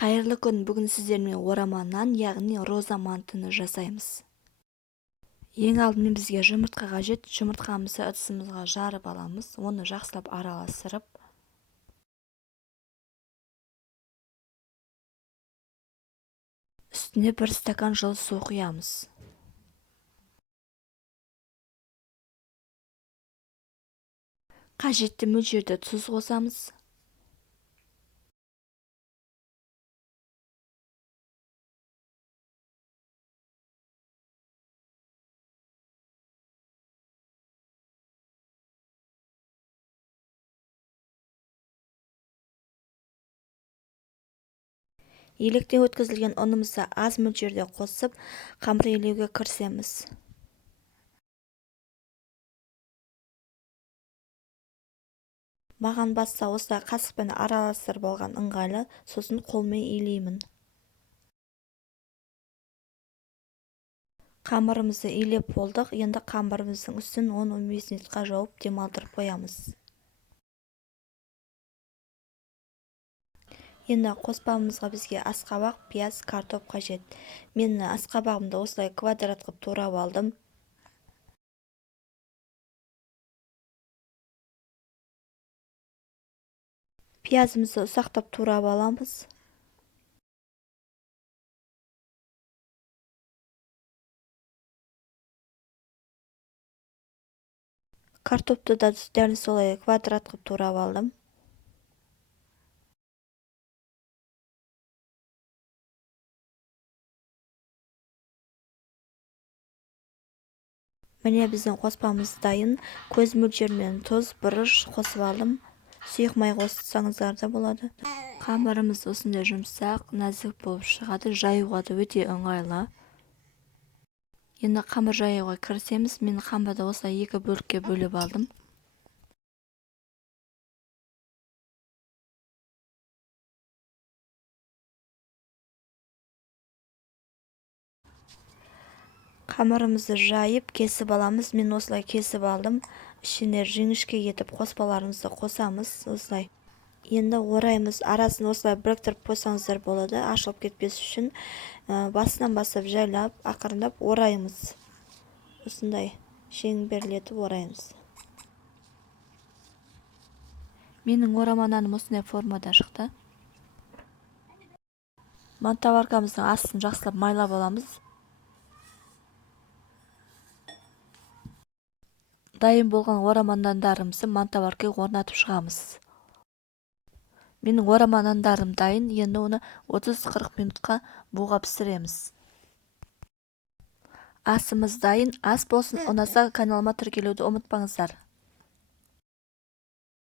Қайырлы күн, бүгін сіздермен ораманнан, яғни роза мантыны жасаймыз. Ең алдымен бізге жұмыртқа қажет. Жұмыртқамызды ыдысымызға жарып аламыз. Оны жақсылап араластырып, үстіне 1 стакан жылы су құямыз. Қажетті мөлшерде тұз қосамыз. Електен өткізілген ұнымызды аз мөлшерде қосып, қамыр илеуге кірісеміз. Маған баста осылай қасықпен араластырып алған ыңғайлы, сосын қолмен илеймін. Қамырымызды илеп болдық. Енді қамырымыздың үстін 10-15 минутқа жауып демалдырып қоямыз. Енді қоспамызға бізге асқабақ, пияз, картоп қажет. Мен асқабағымды осылай квадрат қылып турап алдым. Пиязымызды ұсақтап турап аламыз. Картопты да дәл солай квадрат қылып турап алдым. Міне біздің қоспамыз дайын. Көз мөлшермен тұз, бұрыш қосып алдым. Сұйық май қоссаңыздар да болады. Қамырымыз осындай жұмсақ, нәзік болып шығады. Жаюға да өте ыңғайлы. Енді қамыр жаюға кірісеміз. Мен қамырды осылай 2 бөлікке бөліп алдым. Қамырымызды жайып, кесіп аламыз. Мен осылай кесіп алдым. Ішіне жіңішке етіп қоспаларымызды қосамыз. Осылай. Енді ораймыз. Арасын осылай біріктіріп қойсаңыздар болады. Ашылып кетпес үшін басынан бастап жайлап, ақырындап ораймыз. Осындай шеңберлетіп ораймыз. Менің орамананым осындай формада шықты. Мантаваркамыздың астын жақсылап майлап аламыз. Дайын болған орамандарымызды мантаваркаға орнатып шығамыз. Менің орамандарым дайын. Енді оны 30-40 минутқа буға пісіреміз. Асымыз дайын. Ас болсын. Ұнаса каналыма тіркелуді ұмытпаңыздар.